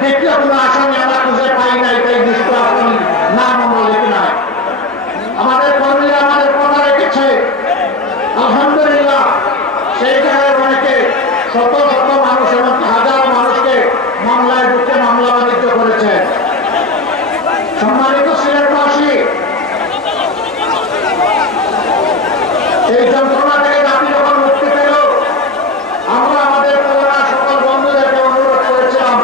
দ্বিতীয় কোনো আসামি আমরা খুঁজে পাই নাই, তাই দুষ্ট আসামি নাম আমরা লিখি নাই। আমাদের কর্মীরা আমাদের কথা রেখেছে, আলহামদুলিল্লাহ। সেই জায়গায় অনেকে শত শত মানুষ এবং হাজার মানুষকে মামলায় ঢুকে মামলা বাণিজ্য করেছে। সম্মানিত সিলেটবাসী, এই যন্ত্রণা থেকে জাতি যখন মুক্তি পেল, আমরা আমাদের পুরোনো সকল বন্ধুদেরকে অনুরোধ করেছিলাম,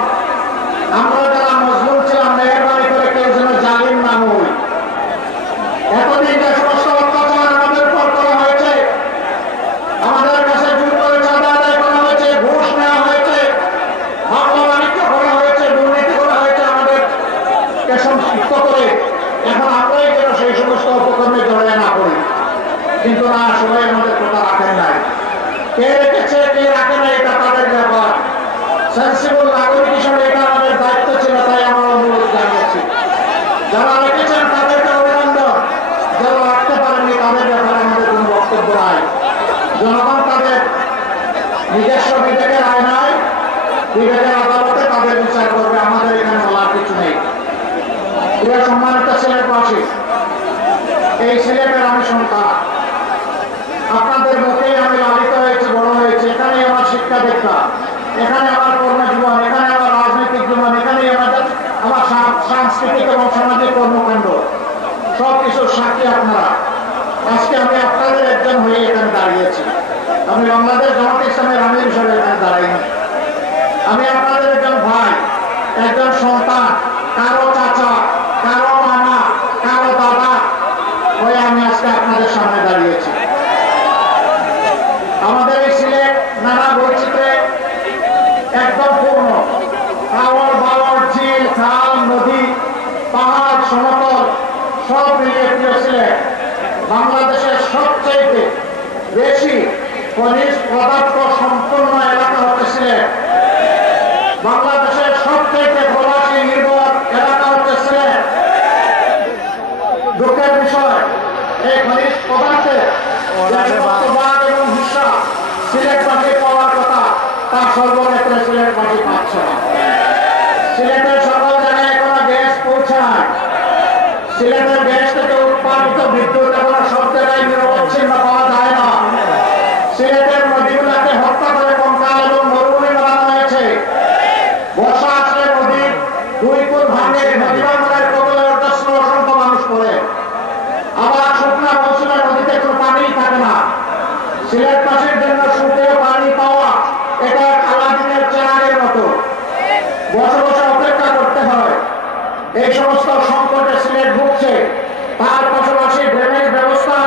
আমরা যারা মজলুম ছিলাম, মেহরবানি করে কেউ যেন জালিম না হই। এতদিন যে সমস্ত অত্যাচার আমাদের উপর করা হয়েছে, আমাদের কাছে জোর করে চাঁদা আদায় করা হয়েছে, ঘুষ নেওয়া হয়েছে, মামলা বাণিজ্য করা হয়েছে, দুর্নীতি করা হয়েছে আমাদেরকে সংক্ষিপ্ত করে, এখন আমরাই যেন সেই সমস্ত অপকর্মে জড়িয়ে না করি। কিন্তু না, সবাই আমাদের কথা রাখেন নাই। কে রেখেছে কে রাখে না এটা তাদের ব্যাপার। সেন্সিবল নাগরিক হিসেবে এটা আমাদের দায়িত্ব ছিল, তাই আমরা অনুরোধ জানিয়েছি। যারা রেখেছেন তাদেরকে অভিনন্দন, যারা রাখতে পারেননি তাদের ব্যাপারে আমাদের কোনো বক্তব্য নাই। জনগণ তাদের নিজস্ব বিবেকের আয়নায়, বিবেকের আদালতে তাদের বিচার করবে, আমাদের এখানে বলার কিছু নেই। প্রিয় সম্মানিত সিলেটবাসী, এই সিলেটের আমি সন্তান, আপনাদের মুখেই আমি লালিত হয়েছি, বড় হয়েছি। এখানেই আমার শিক্ষা দীক্ষা, এখানে আমার কর্মজীবন, এখানে আমার রাজনৈতিক জীবন, এখানেই আমার সাংস্কৃতিক এবং সামাজিক কর্মকাণ্ড, সবকিছুর সাক্ষী আপনারা। আজকে আমি আপনাদের একজন হয়ে এখানে দাঁড়িয়েছি। আমি বাংলাদেশ জামাত ইসলামের আমির হিসেবে এখানে দাঁড়াইনি। আমি আপনাদের একজন ভাই, একজন সন্তান, কারো চাচা, কারো মামা, কারো দাদা হয়ে আমি আজকে আপনাদের সামনে দাঁড়িয়েছি। আমাদের এই সিলেট নানা বৈচিত্র্যে একদম পূর্ণ। খাওয়ার বাওয়ার, ঝিল, খাল, নদী, পাহাড়, সমতল সব মিলিয়ে প্রিয় সিলেট বাংলাদেশের সবচেয়ে বেশি খনিজ পদার্থ সম্পন্ন এলাকা হচ্ছে সিলেট। বাংলাদেশের সবচেয়ে প্রবাসী নির্ভর এলাকা হচ্ছে সিলেট। দুঃখের বিষয়, এই খনিজ পদার্থের এবং হিস্সা সিলেটবাসী পাওয়ার কথা, তা সর্বক্ষেত্রে সিলেটবাসী পাচ্ছে না। সিলেটের সকল জায়গায় এখনো গ্যাস পৌঁছায়। সিলেটের গ্যাস থেকে উৎপাদিত বিদ্যুৎ এখনো সব জায়গায় নিরবচ্ছিন্ন পাওয়া যায় না। সিলেটের নদীগুলোকে হত্যা করে কঙ্কাল এবং মরুভূমি বানানো হয়েছে। বর্ষা আসলে নদীর দুই কুল ভাঙে, নদী ভাঙনের কবলে অর্ধস্র অসংখ্য মানুষ পড়ে। আবার শুকনা মৌসুমে নদীতে কোনো পানিই থাকে না। সিলেটবাসীর জন্য শুকিয়ে পানি পাওয়া এটা আলাদিনের চেরাগের মতো, বসে বসে অপেক্ষা করতে হয়। এই সমস্ত সংকটে সিলেট ভুগছে। তার পাশাপাশি ড্রেনেজ ব্যবস্থা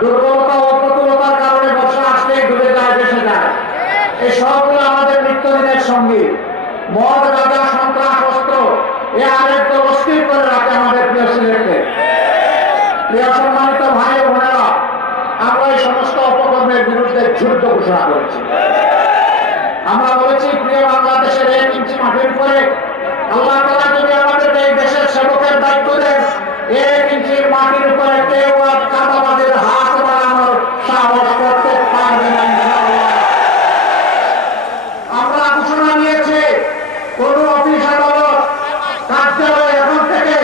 দুর্বলতা ও প্রতুলতার কারণে বর্ষা আসলেই ডুবে যায়, ভেসে যায়। এই সবগুলো আমাদের নিত্যদিনের সঙ্গী। মদ, গাঁজা, সন্ত্রাস, অস্ত্র এ আরেক দল অস্থির করে রাখে আমাদের প্রিয় সিলেটকে। প্রিয় সম্মানিত ভাই ও বোনেরা, আমরা এই সমস্ত অপকর্মের বিরুদ্ধে যুদ্ধ ঘোষণা করেছি। আমরা বলেছি, প্রিয় বাংলাদেশের 1 ইঞ্চি মাটির উপরে আল্লাহ তাআলা যদি আমাদের এই দেশের সেবকের দায়িত্ব দেন, 1 ইঞ্চির মাটির উপরে কেউ আর চাঁদাবাজের হাত বাড়ানোর সাহস করতে পারবে না ইনশাআল্লাহ। আমরা ঘোষণা নিয়েছি, কোন অফিস, আদালত, কার্যালয় এখন থেকে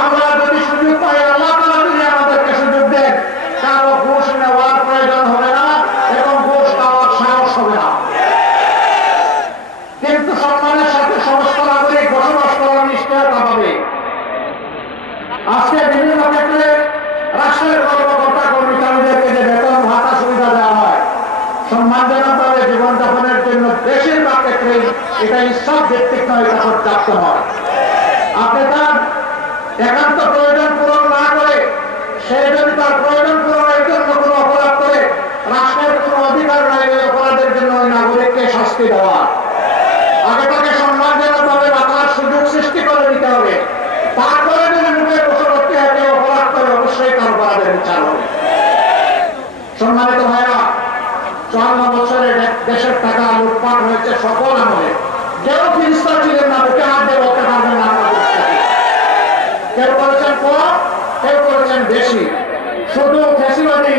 আমরা যদি সুযোগ পাই, আল্লাহ তাআলা যদি আমাদেরকে সুযোগ দেন, কারো ঘুষ নেওয়ার প্রয়োজন হবে না এবং ঘুষ পাওয়ার সাহস হবে না। কিন্তু সম্মানের সাথে সমস্ত নাগরিক বসবাস করার নিশ্চয়তা পাবে। আজকে বিভিন্ন ক্ষেত্রে রাষ্ট্রের কর্মকর্তা কর্মচারীদেরকে যে বেতন ভাতা সুবিধা দেওয়া হয়, সম্মানজনকভাবে জীবনযাপনের জন্য বেশিরভাগ ক্ষেত্রেই এটা ইচ্ছার ভিত্তিক নয়, এটা পর্যাপ্ত নয়। আপনি তার একান্ত প্রয়োজন পূরণ না করে, সে যদি তার প্রয়োজন পূরণের জন্য কোনো অপরাধ করে, রাষ্ট্রের কোনো অধিকার নাই ওই অপরাধের জন্য ওই নাগরিককে শাস্তি দেওয়া। আগে তাকে সম্মানজনকভাবে বাঁচার সুযোগ সৃষ্টি করে দিতে হবে। তারপরে যদি মুখে বসে করতে হয়, কেউ অপরাধ করে, অবশ্যই তার অপরাধের বিচার হবে। সম্মানিত ভাইরা, 54 বছরে দেশের টাকা লুটপাট হয়েছে সকল আমলে। কেউ ফিরিস্তা ছিলেন না, বুকে হাত দিয়ে বলতে পারবেন না আমরা বুঝতে। কেউ করেছেন কম, কেউ করেছেন বেশি। শুধু ফ্যাসিবাদী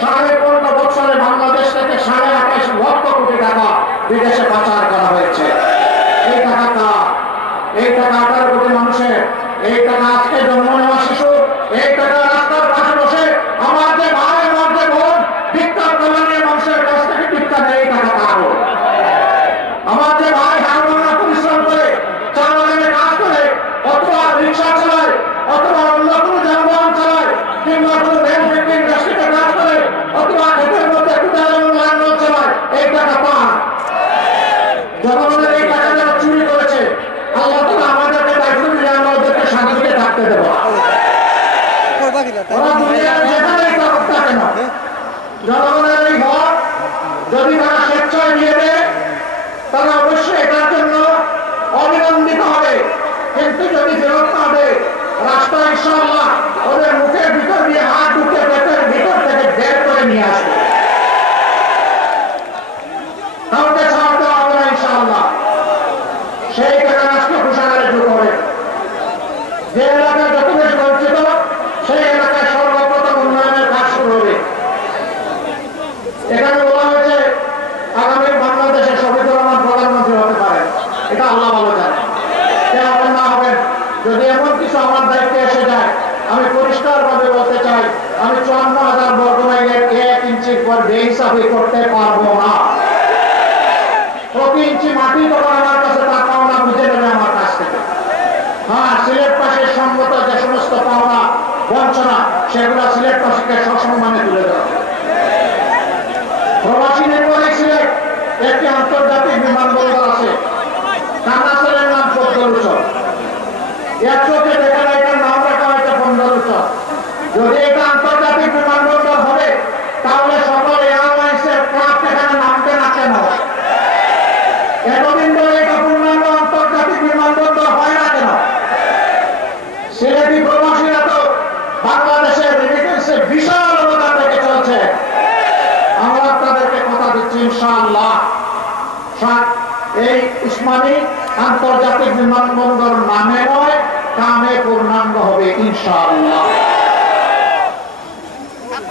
15.5 বছরে বাংলাদেশ থেকে 28.5 লক্ষ কোটি টাকা বিদেশে পাচার করা হয়েছে। এই টাকা এই টাকা আজকে জন্ম নেওয়া শিশু, এই টাকা রাস্তার পাশে বসে আমার যে ভাই আমার যে বোন ভিক্ষা কমানিয়ে মানুষের কাছ থেকে ভিক্ষা নেয়, এই টাকা কারো। আমার যে ভাই হারমানা পরিশ্রম করে চা বাগানে কাজ করে অথবা রিক্সা চালায় অথবা অন্য কোনো যানবাহন চালায় কিংবা কোনো ম্যানুফ্যাকচারিং ইন্ডাস্ট্রিতে কাজ করে অথবা ক্ষেতের মধ্যে কুদাল এবং লাঙ্গল চালায়, এই টাকা পান। জনগণের এই টাকা যারা চুরি করেছে আল্লাহ তাআলা আমাদেরকে দায়িত্ব দিলে আমরা ওদেরকে শান্তিতে থাকতে দেব। ওরা দুনিয়ার যেখানেই থাকুক না কেন, জনগণের এই হক যদি তারা স্বেচ্ছায় নিয়ে দেয় তারা অবশ্যই এটার জন্য অভিনন্দিত হবে। কিন্তু যদি ফেরত না দেয়, রাস্তা ইনশাআল্লাহ ওদের মুখের ভিতর দিয়ে হাত ঢুকে পেটের ভিতর থেকে বের করে নিয়ে আসবে। কাউকে ছাড়তে হবে না ইনশাআল্লাহ। সেই টাকা রাষ্ট্র কোষাগারে যোগ হবে। যে এলাকায় যত বেশি বঞ্চিত সেই এলাকায় সর্বপ্রথম উন্নয়নের কাজ শুরু হবে। এখানে বলা হয়েছে আগামী বাংলাদেশে শফিকুর রহমান প্রধানমন্ত্রী হতে পারে, এটা আল্লাহ ভালো জানে। কে হবেন না হবেন, যদি এমন কিছু আমার দায়িত্বে এসে যায়, আমি পরিষ্কার ভাবে বলতে চাই, আমি 54,000 বর্গ মাইলের 1 ইঞ্চির পর বেহিসাবি করতে পারবো না। প্রতি ইঞ্চি মাটি তখন আমার কাছে তার পাওনা বুঝে নেবে আমার কাছ থেকে। হ্যাঁ, সিলেট পাশের সঙ্গত যে সমস্ত পাওনা বঞ্চনা সেগুলো সিলেট পাশকে সসম্মানে তুলে দেওয়া। প্রবাসী নির্বাহী সিলেট একটি আন্তর্জাতিক বিমানবন্দর আছে, কানাসেলের নাম পদ্মরুচর। এক চোখে দেখা যায় এটার নাম রাখা হয়েছে পদ্মরুচর। যদি এটা আন্তর্জাতিক বিমানবন্দর হবে তাহলে সকল এয়ারলাইন্সের ক্লাব এখানে নামবে না কেন? এতদিন ধরে এটা পূর্ণাঙ্গ আন্তর্জাতিক বিমানবন্দর হয় না কেন? সিলেটি প্রবাসীরা তো বাংলাদেশের রেমিটেন্সে বিশাল অবদান রেখে চলছে। আমরা আপনাদেরকে কথা দিচ্ছি ইনশাআল্লাহ এই উসমানী আন্তর্জাতিক বিমানবন্দর নামে নয়, কামে পূর্ণাঙ্গ হবে ইনশাআল্লাহ।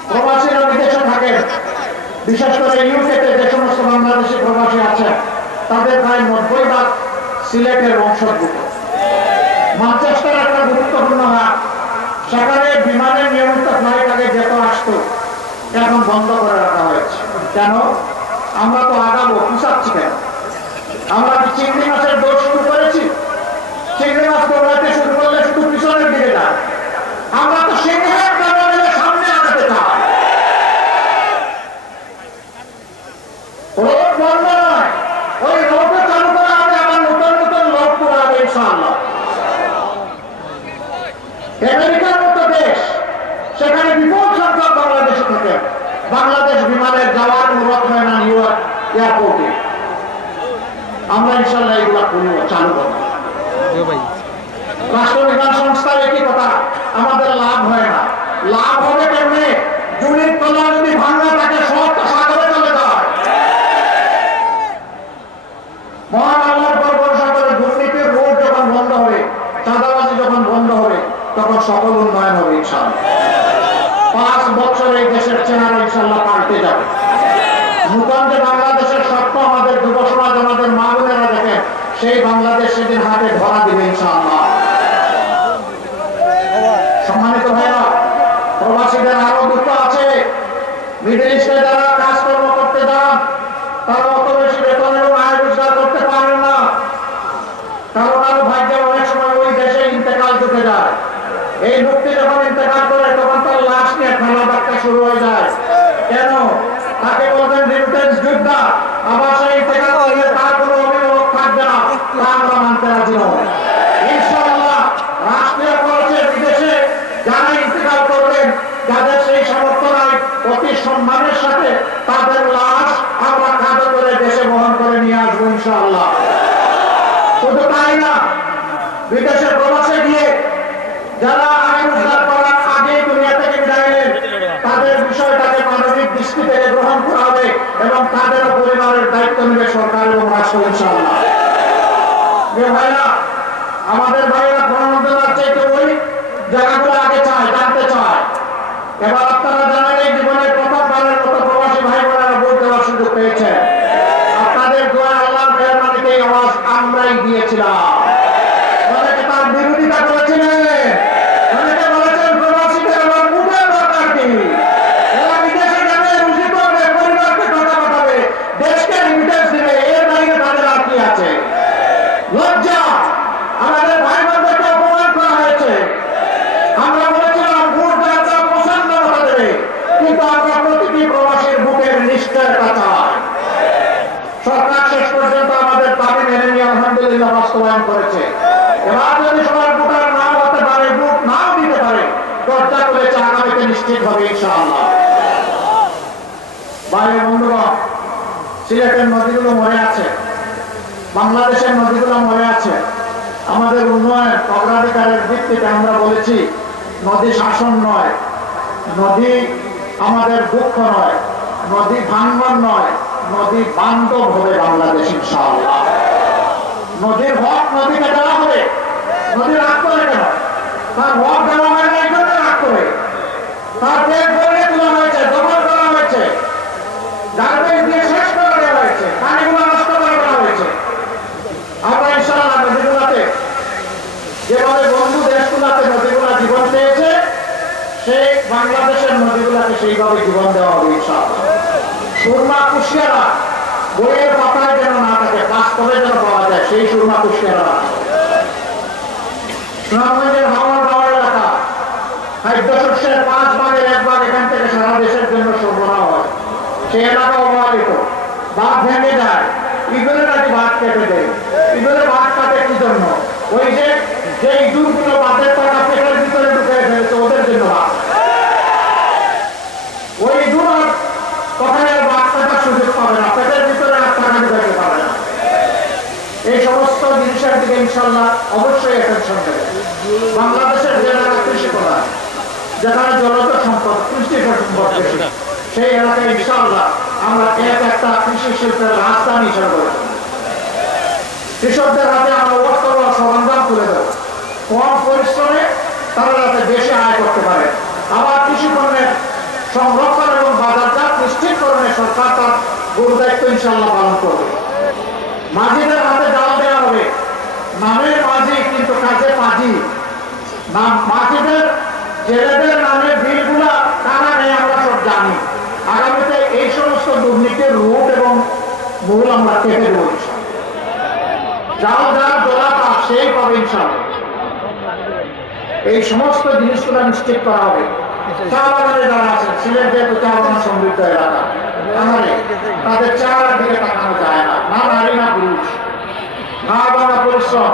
প্রবাসীরা বিদেশে থাকেন, বিশেষ করে ইউকেতে যে সমস্ত বাংলাদেশি প্রবাসী আছে তাদের প্রায় 90% সিলেটের বংশোদ্ভূত। ম্যানচেস্টার একটা গুরুত্বপূর্ণ হাট, সেখানে বিমানের নিয়মিত ফ্লাইট আগে যেত আসতো, এখন বন্ধ করে রাখা হয়েছে। কেন? আমরা তো আগাবো, পিছাচ্ছি কেন? আমরা কি চিংড়ি মাছের দৌড় শুরু করেছি? চিংড়ি মাছ দৌড়াতে শুরু করলে শুধু পিছনের দিকে যায়। আমরা তো সিংহের কারণে সামনে আগাতে চাই। রোড বন্ধ নয়, ওই রোডে চালু করে হবে, আবার নতুন নতুন লোক পুরো হবে ইনশাআল্লাহ। আমেরিকার মতো দেশ, সেখানে বিপুল সংখ্যক বাংলাদেশে থাকে। বাংলাদেশ বিমানের যাওয়ার অনুরোধ হয় না নিউ ইয়র্ক এয়ারপোর্টে। আমরা ইনশাআল্লাহ এগুলা করবো, চালু করবো। রাষ্ট্র বিমান সংস্থার একই কথা, আমাদের লাভ হয় না। লাভ হবে কেমনে? জুনির তলা যদি ভাঙা থাকে সব সাগরে চলে যায়। মহান আল্লাহর পর ভরসা করে দুর্নীতির রোড যখন বন্ধ হবে, চাঁদাবাজি যখন বন্ধ হবে, তখন সকল উন্নয়ন হবে ইনশাআল্লাহ। 5 বছর এই দেশের চেহারা ইনশাআল্লাহ পাল্টে যাবে। নতুন যে বাংলাদেশের স্বপ্ন আমাদের যুব সমাজ, আমাদের মা বোনেরা দেখেন, সেই বাংলাদেশ সেদিন হাতে ধরা দিবে ইনশাআল্লাহ। সম্মানিত ভাইরা, প্রবাসীদের আরো দুঃখ আছে। মিডল ইস্টে যারা কাজকর্ম করতে যান তারা অত বেশি বেতন এবং আয় রোজগার করতে পারেন না। কারণ আরো ভাগ্যে অনেক সময় ওই দেশে ইন্তেকাল ঢুকে যায়। এই লোকটি যখন ইন্তেকাল করে তখন তার লাশ নিয়ে খেলা ধাক্কা শুরু হয়ে যায়। কেন? তাকে বলবেন রেমিটেন্স যোদ্ধা, আবার সেই ইন্তেকাল করলে তার কোনো অভিভাবক থাকবে না, তা আমরা মানতে রাজি নই। ইনশাআল্লাহ রাষ্ট্রীয় খরচে বিদেশে যারা ইন্তেকাল করবেন, যাদের সেই সামর্থ্য নাই, অতি সম্মানের সাথে তাদের লাশ আমরা কাঁধে করে দেশে বহন করে নিয়ে আসবো ইনশাআল্লাহ। শুধু তাই না, বিদেশে প্রবাসে গিয়ে যারা আয় রোজগার করার আগে দুনিয়া থেকে বিদায় নেন, তাদের বিষয়টাকে মানবিক দৃষ্টি থেকে গ্রহণ করা হবে এবং তাদেরও পরিবারের দায়িত্ব নেবে সরকার এবং রাষ্ট্র ইনশাআল্লাহ। ভাইরা, আমাদের ভাইরা প্রধানমন্ত্রীর চাইতে ওই জায়গাগুলো আগে চায়, জানতে চায়। এবার আপনারা জানেন এই জীবনের প্রথমবারের মতো প্রবাসী ভাই বোনেরা ভোট দেওয়ার সুযোগ পেয়েছে। আপনাদের দোয়া আল্লাহর মেহরবানিতে এই আওয়াজ আমরাই দিয়েছিলাম। অনেকে তার বিরোধিতা করেছিলেন, আলহামদুলিল্লাহ বাস্তবায়ন করেছে। এবার যদি সবার ভোটার নাও হতে পারে, ভোট নাও দিতে পারে, দরজা খুলেছে, আগামীতে নিশ্চিত হবে ইনশাআল্লাহ। বাইরে বন্ধুগণ, সিলেটের নদীগুলো মরে আছে, বাংলাদেশের নদীগুলো মরে আছে। আমাদের উন্নয়ন অগ্রাধিকারের ভিত্তিতে আমরা বলেছি নদী শাসন নয়, নদী আমাদের দুঃখ নয়, নদী ভাঙ্গন নয়, নদী বান্ধব হবে বাংলাদেশ ইনশাআল্লাহ। নদীর হক নদীকে দেওয়া হবে। নদী রাগ করে কেন? তার হক দেওয়া হয় না, এই জন্য রাগ করে। তার পেট ভরে তোলা হয়েছে, দখল করা হয়েছে, গার্বেজ দিয়ে শেষ করে দেওয়া হয়েছে, পানিগুলো নষ্ট করে দেওয়া হয়েছে। আমরা ইনশাআল্লাহ নদীগুলোতে যেভাবে বন্ধু দেশগুলোতে নদীগুলো জীবন পেয়েছে, সেই বাংলাদেশের নদীগুলোকে সেইভাবে জীবন দেওয়া হবে ইনশাআল্লাহ। সুরমা কুশিয়ারা বইয়ের পাতায় যেন না থাকে, বাস্তবে যেন পাওয়া যায়, সেই সুরমা কুশিয়ারা। সুনামগঞ্জের হাওড় গাওয়ার এলাকা, খাদ্য শস্যের 5 ভাগের 1 ভাগ এখান থেকে সারা দেশের জন্য সরবরাহ হয়। সেই এলাকা অবহেলিত, বাঁধ ভেঙে যায়, ইঁদুরে নাকি বাঁধ কেটে দেয়। ইঁদুরে বাঁধ কাটে কি জন্য? ওই যে ইঁদুরগুলো বাঁধের টাকা পেটের ভিতরে ঢুকে ফেলেছে, ওদের জন্য বাঁধ। ওই ইঁদুর আর তখন আর বাঁধ কাটার সুযোগ পাবে না, পেটের ভিতরে আর টাকা ঢুকাতে পারবে না। এই সমস্ত জিনিসের দিকে ইনশাআল্লাহ অবশ্যই অ্যাটেনশন দেবে। বাংলাদেশের যে এলাকা কৃষি করা, যেখানে জলজ সম্পদ, কৃষি সম্পদ বেশি, সেই এলাকায় ইনশাআল্লাহ আমরা একটা কৃষি শিল্পের রাজধানী হিসেবে গড়ে তুলব। কৃষকদের হাতে আমরা অর্থ সরঞ্জাম তুলে দেব, কম পরিশ্রমে তারা যাতে বেশি আয় করতে পারে। আবার কৃষি পণ্যের সংরক্ষণ এবং বাজারজাত নিশ্চিতকরণে সরকার তার গুরু দায়িত্ব ইনশাআল্লাহ পালন করবে। মাঝিদের হাতে জাল দেওয়া হবে, নামে মাঝি কিন্তু কাজে পাজি। মাঝিদের জেলেদের নামে বিলগুলা কারা নেই আমরা সব জানি। আগামীতে এই সমস্ত দুর্নীতির রূপ এবং মূল আমরা কেটে দেব ইনশাআল্লাহ। জাল যার দোলা পাক সেই পাবে ইনশাআল্লাহ। এই সমস্ত জিনিসগুলো নিশ্চিত করা হবে। চা বাগানে যারা আছেন, সিলেট যেহেতু চা বাগান সমৃদ্ধ এলাকা, তাদের চার দিকে তাকানো যায় না, না নারী না পুরুষ, না বাংলা পরিশ্রম,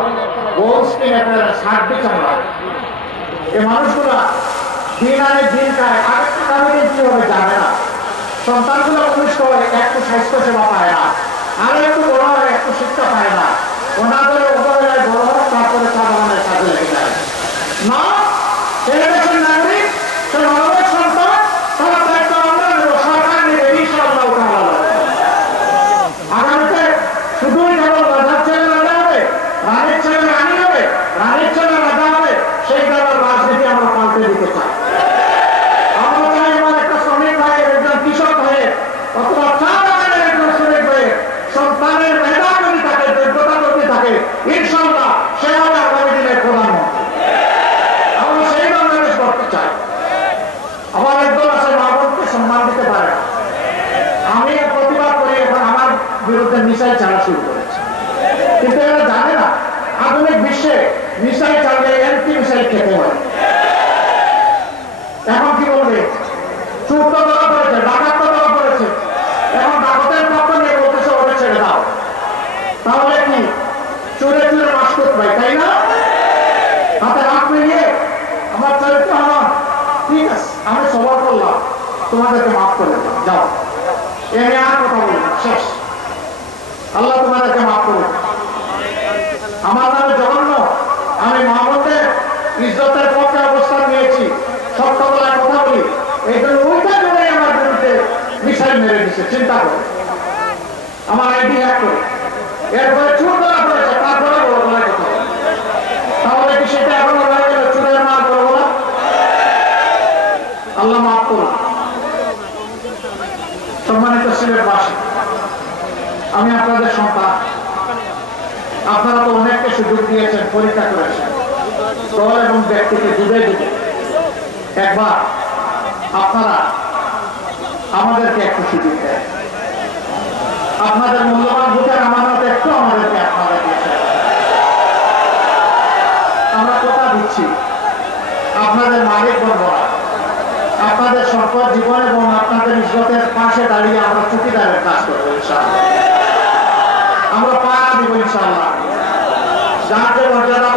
সার্বিক আমরা এই মানুষগুলা দিন আনে দিন খায়, আগামী দিন কি হবে জানে না। সন্তানগুলো পুলিশ করে একটু স্বাস্থ্য সেবা পায় না, আরো একটু বড় হয় একটু শিক্ষা পায় না, ওনাদের অবহেলায় বড় হয়, তারপরে চা বাগানের কাজে লেগে যায় না। দেশের নাগরিক, সে মানবের সন্তান, তারা দায়িত্ব আমরা নেব, সরকার নেবে ইনশাআল্লাহ। আগামীতে শুধুই কেবল রাজার ছেলে রাজা হবে, রানীর ছেলে রানী হবে, রানীর ছেলে রাজা হবে, সেই ধরনের রাজনীতি আমরা পাল্টে দিতে চাই। আমরা চাই আমার একটা শ্রমিক ভাইয়ের, একজন কৃষক ভাইয়ের, অথবা চা বাগানের একজন শ্রমিক ভাইয়ের সন্তানের মেধা যদি থাকে, যোগ্যতা যদি থাকে, ইনশাআল্লাহ সে হবে আগামী দিনের প্রধানমন্ত্রী। আমরা সেই বাংলাদেশ করতে চাই। আমার একদল আছে মা-বোনকে সম্মান দিতে পারে না, আমি প্রতিবাদ করি, এখন আমার বিরুদ্ধে মিসাইল চালা শুরু করেছে। কিন্তু এরা জানে না আধুনিক বিশ্বে মিসাইল চালিয়ে এন্টি মিসাইল খেতে হয়। এখন কি বলবে? চুপ তো ধরা পড়েছে, ডাকাত তো ধরা পড়েছে, এখন ডাকাতের পক্ষ নিয়ে বলতেছে ওটা ছেড়ে দাও। তাহলে কি চুরে চুরে মাস করতে পাই, তাই না? হাতে হাত মিলিয়ে আমার চরিত্র আমার ঠিক আছে, আমি সবার করলাম, তোমাদেরকে মাফ করে দাও, যাও, এ নিয়ে আর কথা বলবো, শেষ। আল্লাহ তোমাদেরকে মাফ করে দাও। আমার নামে জঘন্য, আমি মহাবতের ইজ্জতের পক্ষে অবস্থান নিয়েছি, সত্য বলার কথা বলি, এই জন্য উল্টা করে আমার বিরুদ্ধে মিসাইল মেরে দিচ্ছে। চিন্তা করে আমার আইডি হ্যাক করে, এরপরে চুর ধরা পড়েছে, তারপরে বড় বলার কথা। তাহলে কি সেটা এখনো রয়ে গেল চুরের মা বড় বলা? আল্লাহ মাফ করুন। সম্মানিত সিলেটবাসী, আমি আপনাদের সন্তান, আপনারা তো অনেককে সুযোগ দিয়েছেন, পরীক্ষা করেছেন, দল এবং ব্যক্তিকে যুগে যুগে। একবার আপনারা আমাদেরকে একটু সুযোগ দেন, আপনাদের মূল্যবান ভোটের আমানত একটু আমাদেরকে আপনারা দিয়েছেন। আমরা কথা দিচ্ছি, আপনাদের মালিক বলব না, আপনাদের সম্পদ জীবন এবং আপনাদের ইজ্জতের পাশে দাঁড়িয়ে আমরা চুকিদারের কাজ করবো ইনশাআল্লাহ। আমরা পাড়া দিব ইনশাআল্লাহ। যার যে মর্যাদা